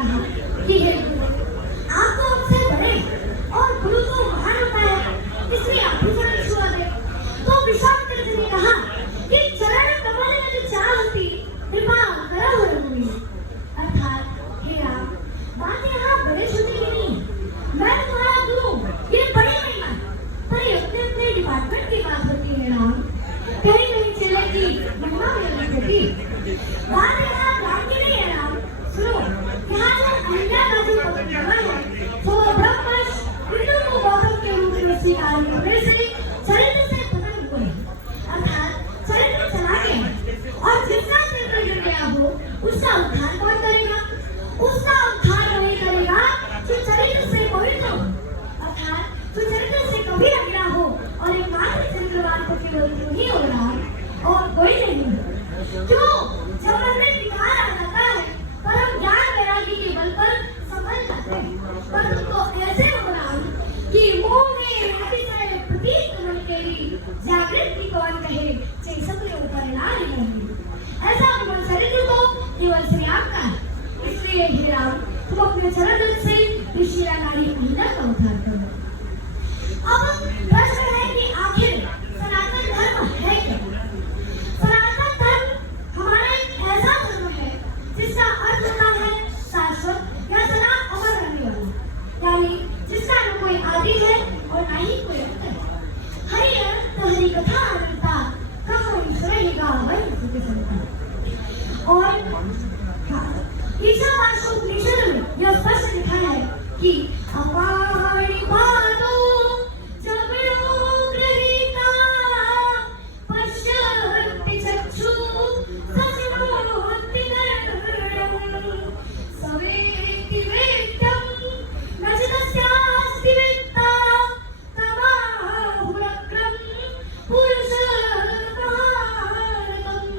कहा कि हे आप तो हमसे बड़े और गुरु तो महान होता है, इसलिए आप ही चरण छुआ दे। तो विश्वामित्र जी ने कहा कि चरण कमल में जो चाह होती कृपा करो रघुवीर। अर्थात हे राम, बात यहाँ बड़े छोटे की नहीं है। मैं तुम्हारा गुरु, ये बड़ी नहीं बात, पर ये अपने अपने डिपार्टमेंट की बात होती है राम। कहीं नहीं चले की महिमा में होती बात यहाँ राम की नहीं है राम। सुनो, यहाँ जो अहिल्या का जो पकड़ा है तो वो ब्रह्मवश हिंदू को गौतम के रूप में स्वीकार करने से चरित्र से पतन हुए, अर्थात चरित्र चला गया। और जिसका चरित्र गिर गया हो उसका उद्धार कौन करेगा? उसका उद्धार वही करेगा जो चरित्र से पवित्र हो, अर्थात जो चरित्र से कभी न गिरा हो। और एकमात्र चरित्रवान को केवल तू ही हो रहा और कोई नहीं। क्यों? जब मन में विकार आ जाता है परम ज्ञान वैरागी के बल पर संभल जाते हैं। पर तुमको ऐसे हो रहा कि मोह में अतिशय प्रतीक मन तेरी जागृत की कौन कहे चे सबके ऊपर लाल नहीं। ऐसा विमल चरित्र तो केवल श्री राम का है। इसलिए हे राम, तुम अपने चरण से ऋषिया नारी अहिल्या का उद्धार करो। अब प्रश्न है कि आखिर सनातन धर्म है क्या? सनातन धर्म हमारा एक ऐसा धर्म है जिसका अर्थ होता है शाश्वत या सदा अमर रहने वाला, यानी जिसका न कोई आदि है और न ही कोई अंत है। हरि अर्थ हरि कथा अनंता कहो ईश्वर ही गावै सुख संता। और ईशावास्योपनिषद में यह स्पष्ट लिखा है कि अपाणि पादो जब योग गृहीता पश्यति चक्षु सचिनोति नरणं सवेति वेद्यं न च तस्यास्ति वेत्ता तमाहुरग्रं पुरुषं महारथम्।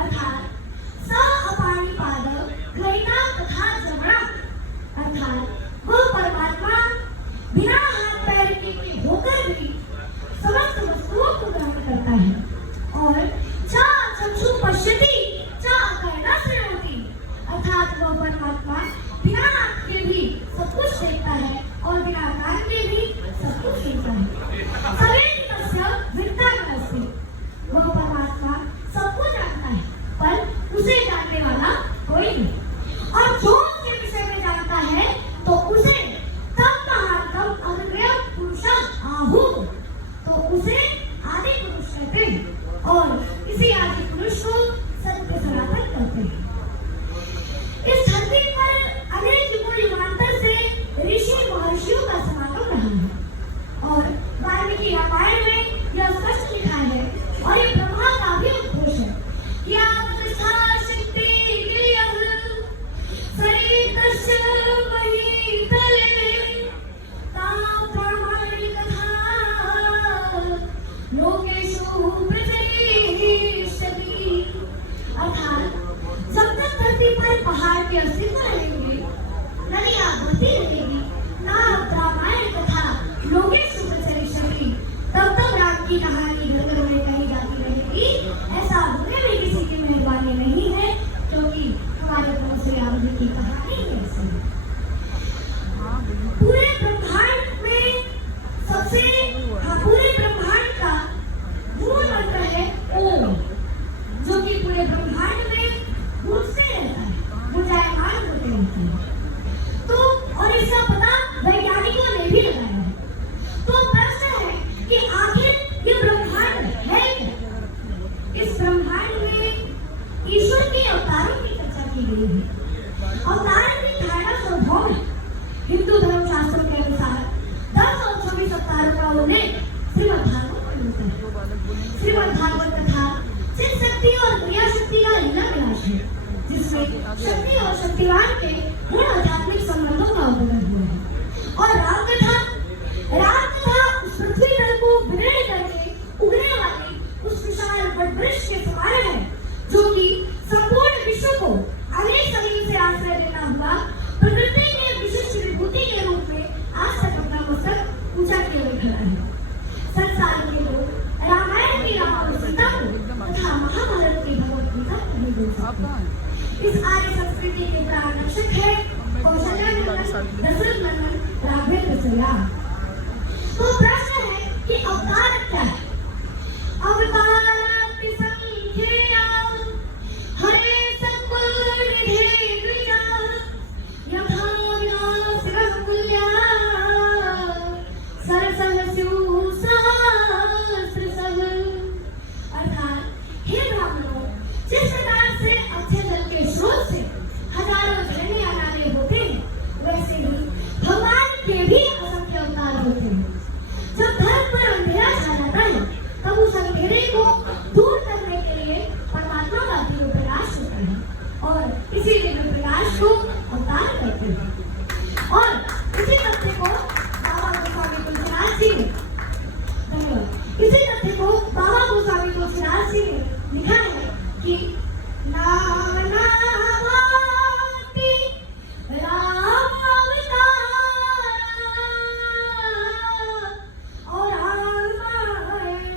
अर्थात स अपाणि पाद ग्रहीता तथा जमना, अर्थात वह परमात्मा बिना हाथ पैर के होकर भी समस्त वस्तुओं को ग्रहण करता है। और चा चक्षु पश्यति चा कर्णा शृणोति, अर्थात वह परमात्मा बिना हाथ के भी सब कुछ देखता है और बिना कान के भी सब कुछ सुनता है। सवेति तस्य विद्या नास्ति, वह परमात्मा सबको जानता है पर उसे जानने वाला कोई नहीं। और जो उसके विषय में जानता है तो उसे तम महात्म अग्रय पुरुषः आहु, तो उसे आदि पुरुष कहते हैं और इसी आदि पुरुष को सत्य सनातन कहते हैं। इस धरती पर अनेक युगों युगांतर से ऋषि महर्षियों का समागम रहा है और वाल्मीकि रामायण में यह स्पष्ट लिखा है और ये ब्रह्मा का भी उद्घोष है कि आप शक्ति सरितस्य महीतले तां ब्रह्माणि कथा लोकेषु प्रचलिष्यति। अर्थात जब तक धरती पर पहाड़ के अस्तित्व रहेंगे, नदियां बहती रहेगी, तां रामायण कथा लोकेषु प्रचलिष्यति, तब तक राम की कहानी घर घर में कही जाती रहेगी। ऐसा होने में किसी की मेहरबानी नहीं है, क्योंकि हमारे प्रभु श्री राम जी की कहानी है ऐसी। पूरे ब्रह्मांड में सबसे पूरे ब्रह्मांड का मूल मंत्र है ओम, जो कि पूरे ब्रह्मांड में गूंजते रहता है, गुंजायमान होते रहते हैं। तो और इसका पता वैज्ञानिकों ने भी लगाया है। तो प्रश्न है कि आखिर ये ब्रह्मांड है क्या? इस ब्रह्मांड में ईश्वर के अवतारों की चर्चा की गई है। अवतार की धारणा स्वभाव है। हिंदू धर्मशास्त्र के अनुसार 10 और 24 अवतारों का उल्लेख श्रीमद् भागवत में होता है। श्रीमद् भागवत कथा चित शक्ति और क्रिया शक्ति का लीला विलास है, जिसमें शक्ति और शक्तिवान के गुण आध्यात्मिक संबंधों का वर्णन हुआ है। और राम कथा उस पृथ्वी तल को विदीर्ण करके उगने वाले उस विशाल वटवृक्ष के समान है, जो कि संपूर्ण विश्व को अनेक सदियों से आश्रय देता हुआ प्रकृति के विशिष्ट विभूति के रूप में आज तक अपना मस्तक ऊंचा किए हुए खड़ा है। संसार के लोग रामायण की राम और सीता को तथा महाभारत की भगवत गीता को भी बोल सकते हैं। इस आर्य संस्कृति के प्राण रक्षक है कौशल्या नंदन, दशरथ नंदन, राघवेंद्र सैया। तो प्रश्न है कि अवतार क्या है? अवतार की संख्या हरे संकुल निधे द्विजा यथा विनाशरः कुल्या सरसः स्युः सहस्रशः। अर्थात हे ब्राह्मणों, जिस प्रकार से अक्षय जल के स्रोत से हजारों झरने या नाले होते हैं, वैसे ही भगवान के भी असंख्य अवतार होते हैं। जब धर्म पर अंधेरा छा जाता है, तब उस अंधेरे को दूर करने के लिए परमात्मा का दिव्य प्रकाश होता है और इसी दिव्य प्रकाश को अवतार कहते हैं। और इसी तथ्य को बाबा गोस्वामी तुलसीदास जी ने इसी तथ्य को बाबा गोस्वामी तुलसीदास जी ने लिखा है कि नाना भांति राम अवतार और रामायण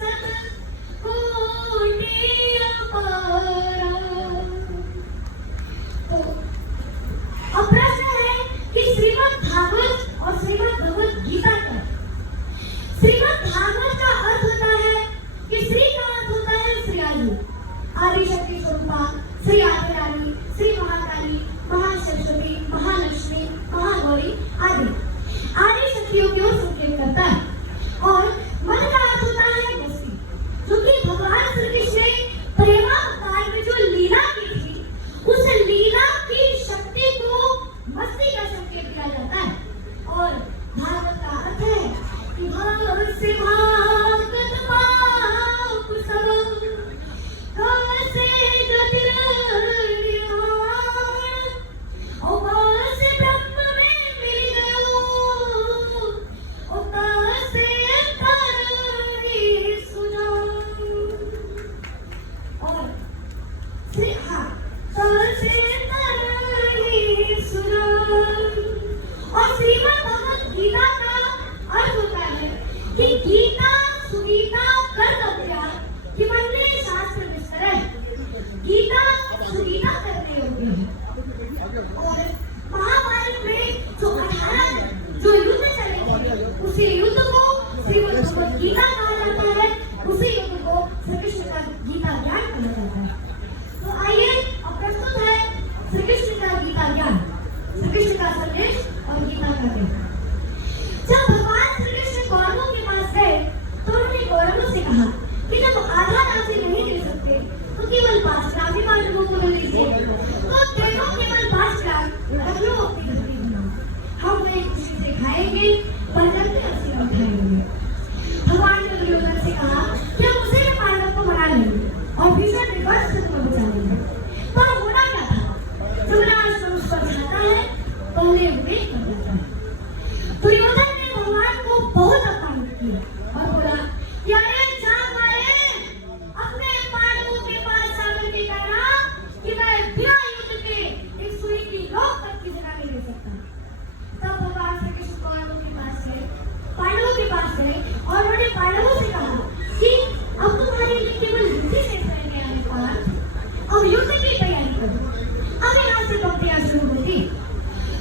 सत कोटि अपार। तो अब प्रश्न है कि श्रीमद् भागवत और श्रीमद् भगवत गीता का श्रीमद् भागवत का अर्थ होता है कि श्री का अर्थ होता है श्री आदि शक्ति स्वरूपा, श्री आदि रानी, श्री महाकाली, महासरस्वती, महालक्ष्मी, महागौरी आदि आदि शक्तियों को संकेत करता है। और मन का अर्थ होता है मस्ती, जो कि भगवान श्री कृष्ण ने प्रेमावतार में जो लीला की थी, उस लीला की शक्ति को मस्ती का संकेत दिया जाता है। और भागवत का अर्थ है कि भाव से भागवत पाप सब कैसे गतिर्निवाण और कैसे ब्रह्म में मिल गयो और कैसे तरणी सुजान। और कैसे तरणी सुजान। और श्रीमद् भगवत गीता का अर्थ होता है कि गीता सुगीता कर अध्याय कि मंदिर शास्त्र विस्तर है, गीता सुगीता करने योग्य है। और महाभारत में जो 18 जो युद्ध चले थे, उसी युद्ध को श्रीमद् भगवत गीता कहा जाता है, उसी युद्ध को श्री कृष्ण का गीता ज्ञान कहा जाता है। तो आइए अब प्रस्तुत है श्री कृष्ण का गीता ज्ञान, श्री कृष्ण का संदेश और गीता का ज्ञान। जब भगवान श्री कृष्ण कौरवों के पास गए तो उन्होंने कौरवों से कहा कि जब आधा राशि नहीं दे सकते तो केवल 5 लाख ही पांडवों को दे दीजिए। तो देखो केवल 5 लाख रख लो अपनी धरती में, हम उन्हें खुशी से खाएंगे, बंधन में हंसी उठाएंगे। भगवान ने दुर्योधन से कहा कि हम उसे भी पांडव को मना लेंगे और भीषण विपक्ष को बचा लेंगे। पर होना क्या था, जब राष्ट्र उस पर जाता है तो उन्हें विवेक कर जाता है। दुर्योधन ने भगवान को बहुत अपमानित किया और बोला कि अरे जाग वाले, अपने पांडवों के पास जाकर के कहना कि मैं बिना युद्ध के एक सुई की नोक तक की जगह नहीं ले सकता। तब भगवान श्री कृष्ण पांडवों के पास गए और उन्होंने पांडवों से कहा कि अब तुम्हारे लिए केवल युद्ध से सहने आने पांच, अब युद्ध की तैयारी करो। अब यहाँ से पंक्तियां शुरू होती,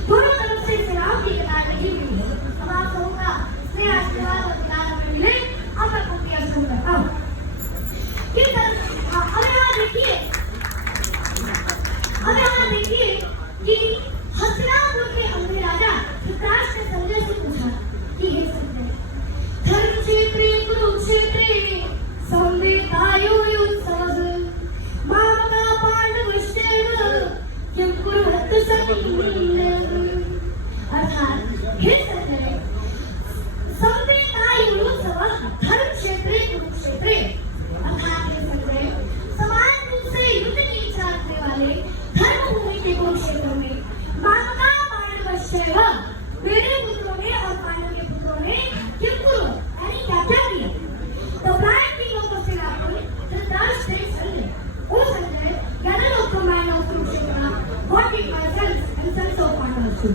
दोनों तरफ से सेनाओं की कतार लगी हुई है। अब आप लोगों का स्नेह आशीर्वाद और प्यार हमें मिले। अब मैं पंक्तियां शुरू करता हूँ। अब यहाँ देखिए कि हस्तिनापुर के अंधे राजा धृतराष्ट्र ने संजय से पूछा कि हे संजय, धर्म क्षेत्रे कुरुक्षेत्रे संवेदायोयुत्सवः मामका पांडवश्चैव किं कुर्वत् सन्निधम्। अर्थात हे संजय, संवेदायोयुत्सवः धर्म क्षेत्रे कुरुक्षेत्रे, अर्थात हे संजय, समान रूप से युद्ध की इच्छा रखने वाले धर्मभूमि के कुरुक्षेत्र में मामका पांडवश्चैव, मेरे पुत्रों ने और पांडव के पुत्रों ने किं कुर्वत्, यानी क्या क्या किया। The blind king of Hastinapur, Dhritarashtra said, Sanjay, O Sanjay, gather up the mind of Kurukshetra, what did my sons and sons of Pandavas do?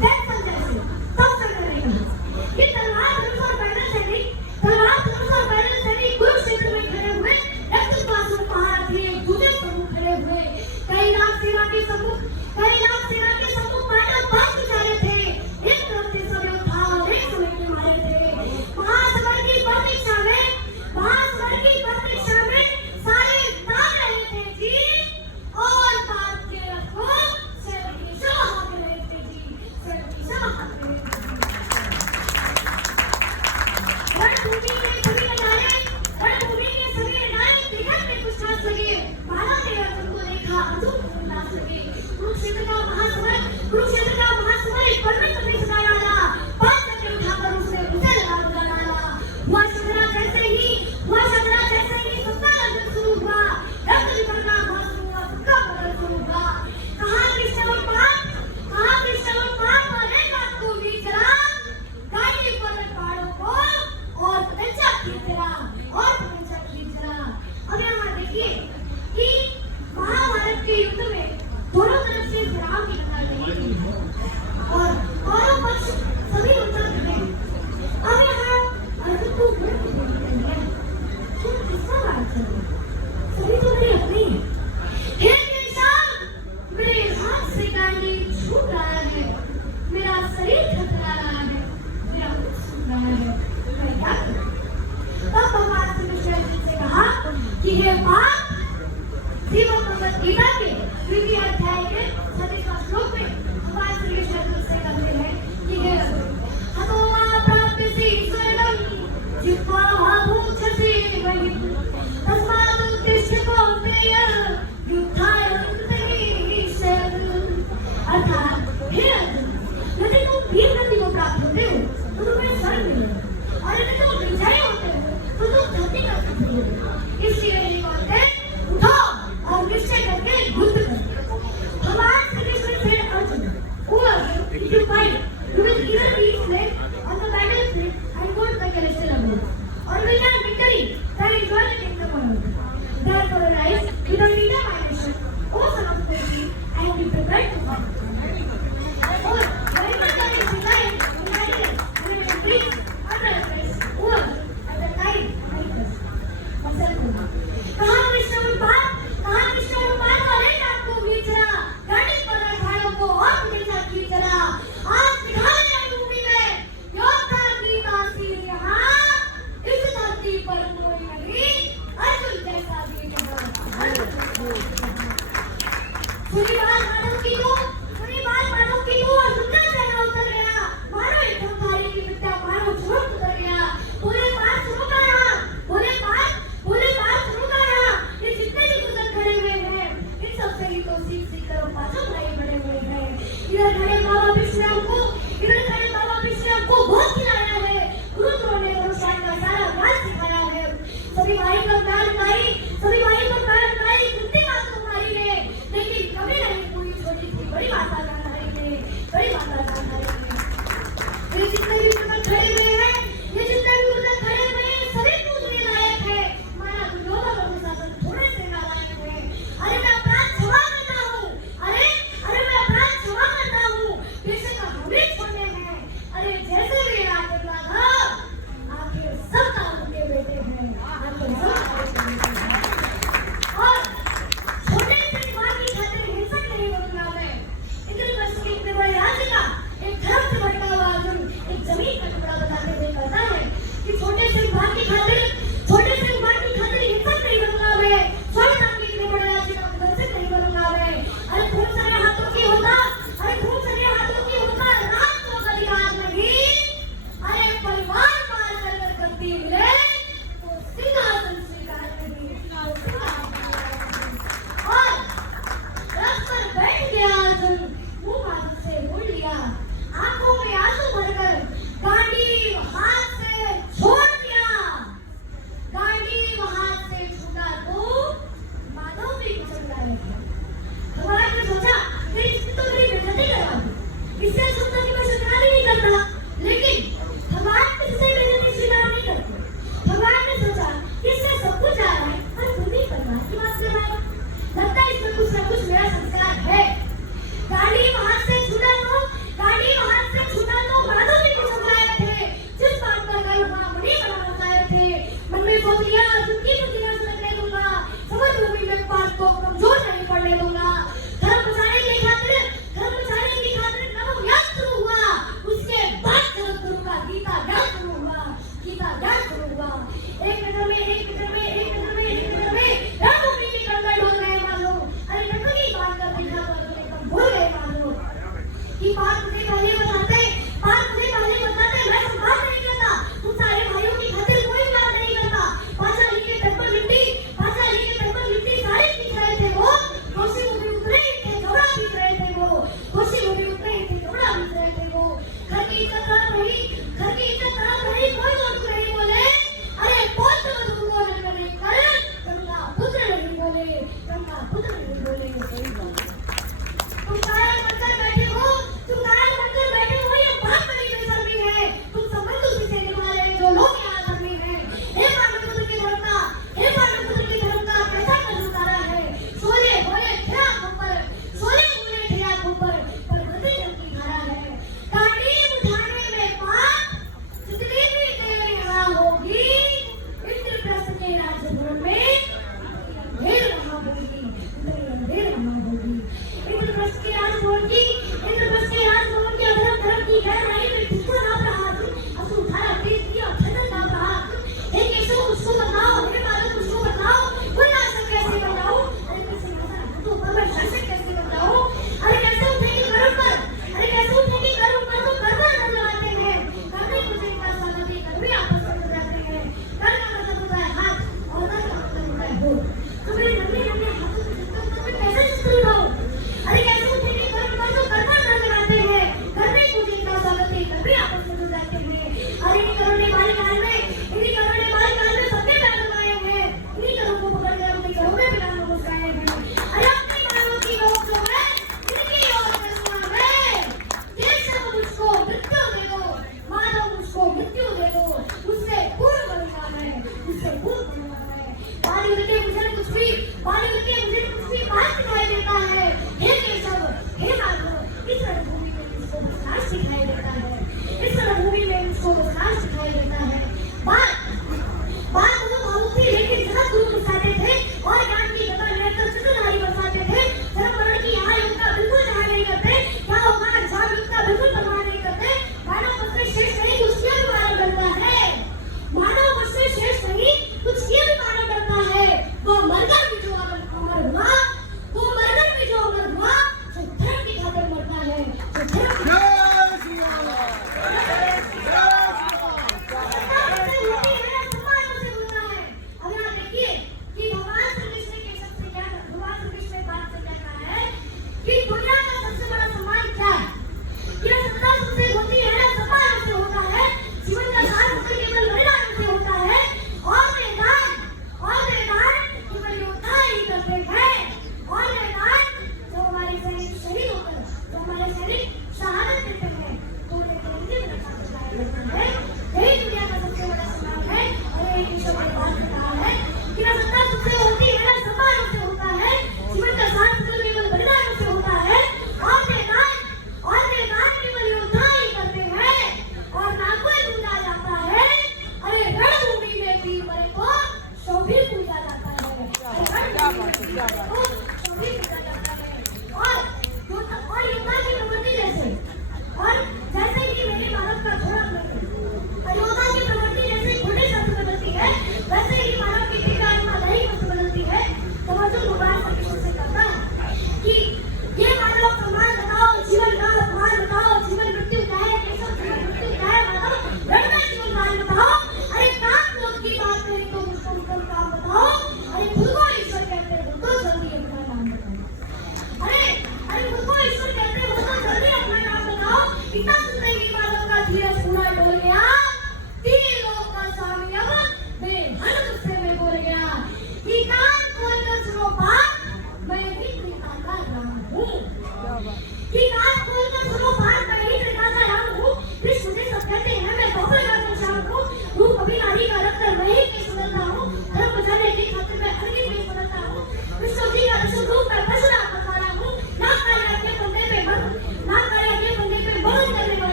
Then Sanjay said, तब संजय ने कहा कि तलवार धनुष और पैदल सैनिक कुरुक्षेत्र में खड़े हुए रक्त पासों महारथी एक दूसरे समूह खड़े हुए कई लाख सेना के सम्मुख पांडव पांच बेचारे थे। एक तरफ से समय था और एक समय के मारे थे। महासमर की प्रतीक्षा में सारे ताक रहे थे जी, और ताक के रखो सेवकी हाथ रहे थे जी, सेवकी हाथ रहे थे। रणभूमि के सभी नजारे देखने में कुछ खास लगे। बाला ने अर्जुन को देखा, अर्जुन को उल्लास लगे। कुरुक्षेत्र का महासमर एक पर्वत में सजा डाला। पांच चक्र उठाकर उसने उसे लगा डाला। हुआ शंकरा जैसे ही सबका लड़न शुरू हुआ। रक्त विपरना घास हुआ, सबका बदल शुरू हुआ। कहाँ कृष्ण और पार्थ मारे बात को भी चला। गाड़ी पर पहाड़ों को और तंचा खींच चला। अब यहाँ देखिए कि महाभारत के युद्ध में दोनों तरफ से विराम की कतार लगी हुई है और दोनों पक्ष सभी उत्तर दिए। अब यहाँ अर्जुन को मृत्यु देनी पड़ी है। तुम किसका बात कर रहे हो? सभी तो मेरे अपने हैं। हे कृष्ण, मेरे हाथ से गांडी छूट रहा है, मेरा शरीर थरथरा रहा है, मेरा मुख सूख रहा है, मैं क्या करूं? तब भगवान श्री कृष्ण से कहा कि हे पार्थ, श्रीमद् भगवद गीता के 3वें अध्याय के 36वां श्लोक में भगवान श्री कृष्ण से कहते हैं कि हे अर्जुन, हतो वा प्राप्यसि स्वर्गं जित्वा वा भुङ्क्षसि वयं तस्मात् उत्तिष्ठ कौन्तेय युद्धाय कृतनिश्चय। अर्थात हे अर्जुन, यदि तुम वीर गति को प्राप्त होते हो तो तुम्हें स्वर्ग मिलेगा, और यदि तुम विजयी होते हो तो तुम धरती का सुख मिलेगा। इसलिए मेरी बातें उठो और निश्चय करके युद्ध करो। भगवान श्री कृष्ण से अर्जुन, ओ Arjun, if you fight, you will either be slain on the battlefield and go to the celestial abode, or you will gain victory and enjoy the kingdom on earth. Therefore arise with a determination, O son of Kunti, and be prepared to fight. और wherever there is desire, united, and will increase under the place, O Arjun, at the time I curse. कहाँ कृष्ण और पार्थ वाले आपको खींचना, गाड़ी पर भाइयों को और उनके साथ खींचना। आज दिखाने रणभूमि में योद्धा की तासीर यहाँ, इस धरती पर कोई नहीं, अर्जुन जैसा भी यहाँ। सुनी बात मानो की तू अर्जुन का चेहरा उतर गया, मानो एकदम थाली की मिट्टी मानो झोंक उतर गया। बोले पार्थ सुनो का यहाँ, बोले पार्थ सुनो का यहाँ, ये जितने भी बुजुर्ग खड़े हुए हैं, इन सबसे ही तो सीख कर पांचों भाई बड़े हुए हैं। इधर खड़े बाबा विश्राम को बहुत खिलाया है, गुरु द्रोण ने अनुष्ठान का सारा राज सिखाया है। सभी भाई पर प्यार दिखाई, कुत्ते बात तुम्हारी ने, लेकिन कभी नहीं पूरी छोटी थी बड़ी माता गांधारी ने। ये जितने भी बुजुर्ग खड़े हुए हैं, सभी पूजने लायक है। माना दुर्योधन और दुशासन थोड़े से नालायक है। अरे मैं अपराध क्षमा करता हूँ,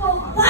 को